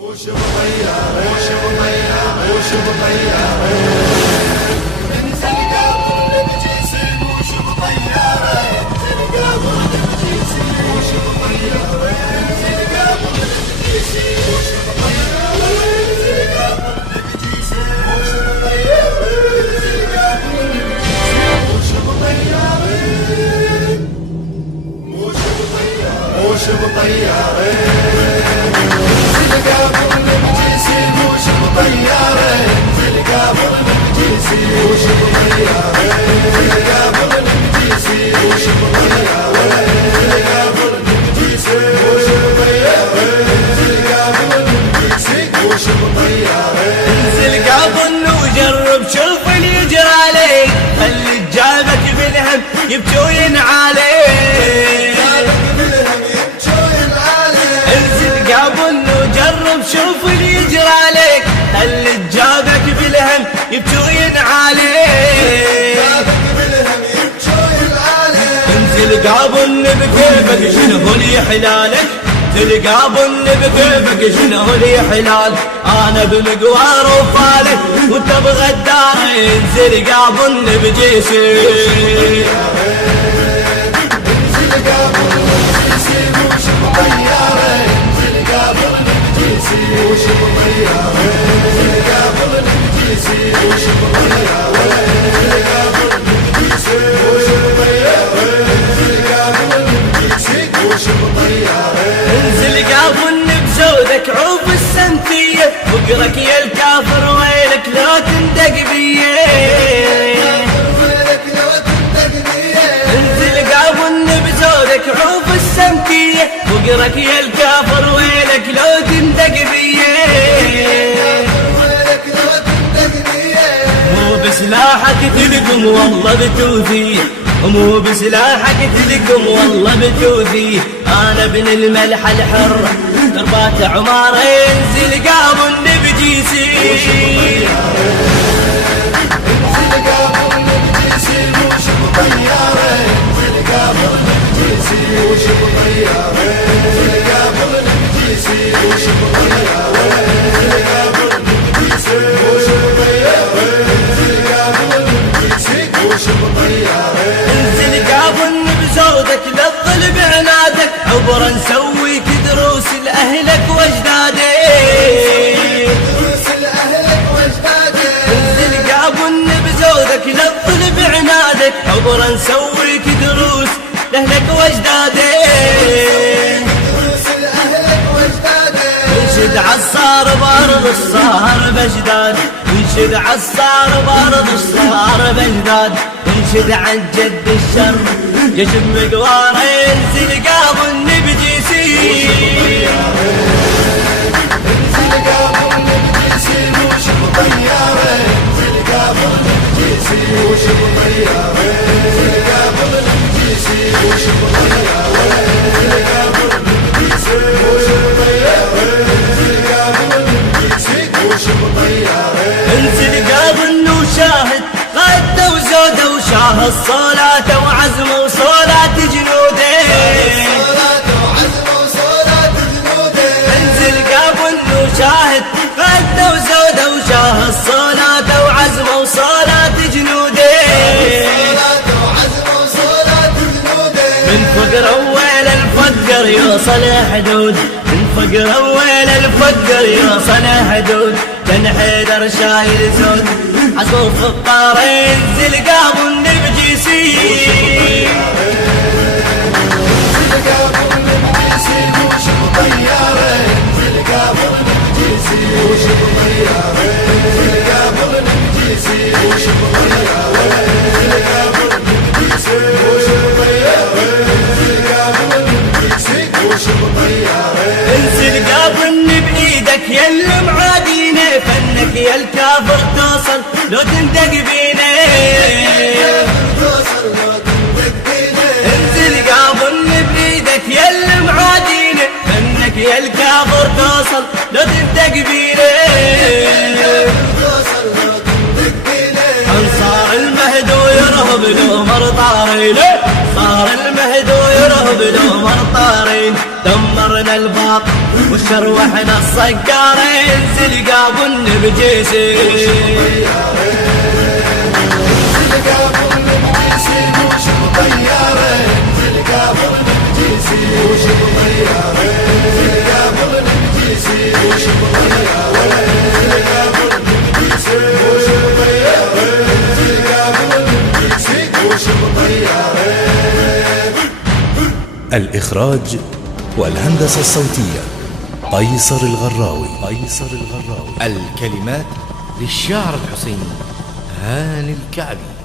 وشب طيارة وشب طيارة وشب طيارة انزل قابل بجسم وشب طيارة انزل قابل بجسم وشب طيارة انزل قابل بجسم وشب طيارة انزل قابل بجسم وشب طيارة انزل قابل بجسم وشب طيارة وشب طيارة وشب طيارة قابل بجسم وشب طيارة انزل قابل بجسم وشب طيارة انزل قابل بجسم وشب طيارة انزل قابل بجسم وشب طيارة انزل قابل بجسم وشب طيارة انزل قابل وجرب شوف اللي يجري عليك خلي جابك بالهم يبكي وينعاليك شوف اللي يجري عليك خلي جابك بالهم يبكي عليك انزل قابل بكيفك شنو لي حلالك انزل قابل بكيفك شنو لي حلال انا بالقوار وفالك وانت بغدار انزل قابل بجيسي انزل قابل بجسم وشب طيارة انزل قابل وشب طيارة انزل قابل بجسم وشب طيارة انزل قابل بجسم وشب طيارة انزل قابل بجسم وشب طيارة انزل قابل بزودك عوف السنتية فقرك يا الكافر ويلك لو تندق بيه انزل قابل بزودك عوف السنتية فقرك يا الكافر ويلك لو تندق مو بسلاحك تلقم والله بتوفي مو بسلاحك تلقم والله بتوفي انا ابن الملحة الحرة دربات عمارة انزل قابل بجيسي انزل قابل بجسم وشب طيارة انزل قابل بجسم وشب طيارة انزل قابل بجسم وشب طيارة انزل قابل بجسم وشب طيارة انزل قابل بجسم وشب طيارة انزل قابل بزودك للظل بعنادك عبرا نسويك دروس لأهلك واجدادك انزل قابل بزودك للظل بعنادك عبرا نسويك دروس لأهلك واجدادك انشد عالصار بارض الصهر بجداد انشد عالصار بارض الصهر بجداد انشد عن جد الشر يجب مقواره انزل قابل بجيسي انزل قابل بجسم وشب طيارة انزل قابل بجسم وشب طيارة انزل قابل بجسم وشب طيارة انزل قابل بجسم وشب طيارة انزل قابل بجسم وشب طيارة انزل قابل وشاهد قادة وزودة وشاهد صلاة وعزم وصلاة جنوده انزل قابل وشاهد قادة وزودة وشاهد صلاة وعزم وصلاة جنوده من فقر اول الفقر يوصل حدود من فقر اول الفقر يوصل حدود كان حيدر شايل زود عصوف الطار انزل قابل بجيسي انزل قابل بجسم وشب طيارة انزل قابل بجسم وشب طيارة انزل قابل بجسم وشب طيارة انزل قابل بجسم وشب طيارة انزل قابل بجسم وشب طيارة انزل قابل بايدك يا اللي معادينا فنك يا الكافر توصل لو تندق بينا انزل قابل بايدك يا اللي معادينا فنك يا الكافر توصل لو تندق بينا انصار المهد ويرهب يرهب له مرطارين، صار المهد ويرهب له مرطارين. دمرنا الباط وشروحنا الصقارين، زلقا بن بجيسين. زلقا بن بجيسين وشب طيارين، زلقا بن بجيسين وشب طيارين، زلقا بن بجيسين وشب طيارين، زلقا بن بجيسين وشب طيارين، زلقا بن بجيسين وشب طيارين. الإخراج والهندسة الصوتية قيصر الغراوي. الكلمات للشاعر الحسيني هاني الكعبي.